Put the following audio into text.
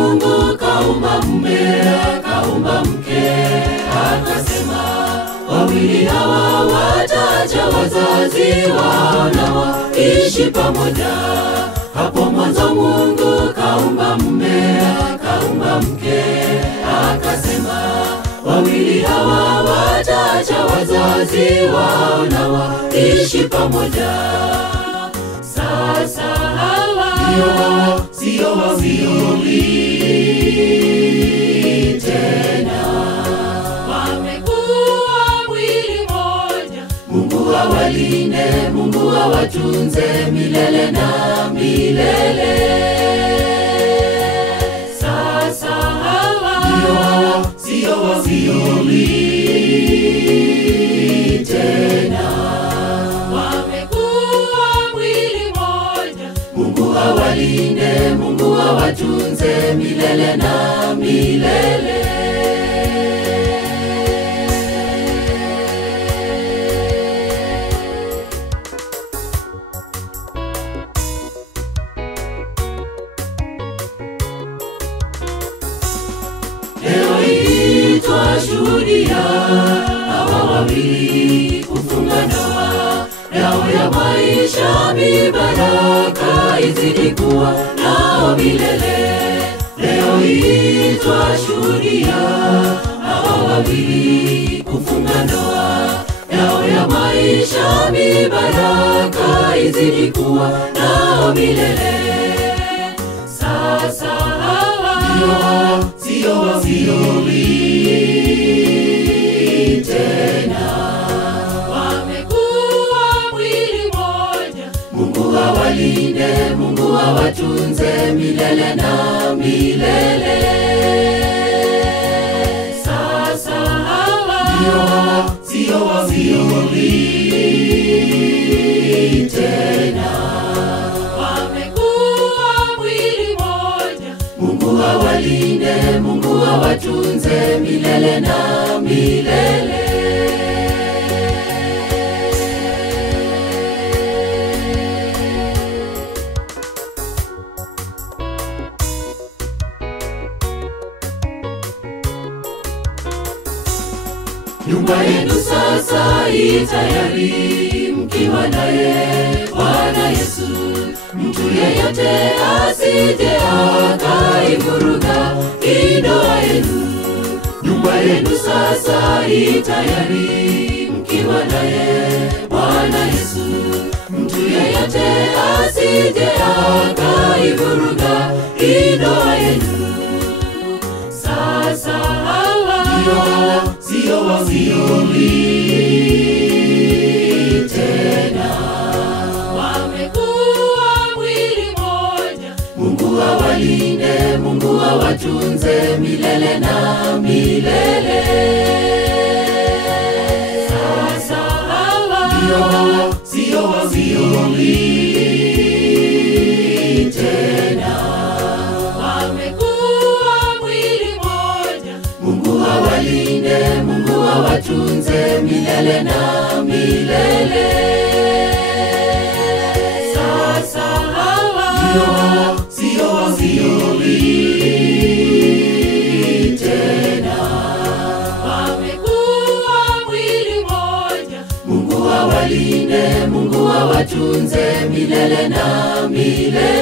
Mungu kaumba mume, kaumba mke, akasema wawili hawa wataacha wazazi wao na waishi pamoja. Hapo mwanzo Mungu kaumba mume, kaumba mke, akasema wawili hawa wataacha wazazi wao na waishi pamoja. Sasa hawa sio wawili tena, wamekuwa mwili mmoja. Mungu awalinde, Mungu awatunze milele na milele. Sasa hawa sio wawili tena, wamekuwa mwili mmoja. Mungu awalinde, Mungu awatunze milele na milele. Leo hii twashuhudia hawa wawili kufunga ndoa yao ya maisha, mibaraka izidi kuwa nao milele. Leo hii twashuhudia hawa wawili kufunga ndoa yao ya maisha, mibaraka izidi kuwa nao milele. Sasa hawa sio wawili tena, wamekuwa mwili mmoja. Mungu awalinde, Mungu awatunze milele na milele. Sasa hawa sio wawili tena, wamekuwa mwili mmoja. Mungu awalinde, Mungu awatunze milele na milele. Nyumba yenu sasa itayari mkiwa naye Bwana Yesu. Mtu yeyote asije akaivuruga ndoa yenu. Nyumba yenu sasa itayari mkiwa naye Bwana Yesu. Mtu yeyote asije akaivuruga ndoa yenu. Sasa hawa sio wawili tena, wamekuwa mwili mmoja. Mungu awalinde, Mungu awatunze milele na milele. Sasa hawa sio wawili tena, wamekuwa mwili mmoja. Mungu awalinde, Mungu awatunze milele na milele. Sasa hawa sio wawili tena, wamekuwa mwili mmoja. Mungu awalinde, Mungu awatunze milele na milele.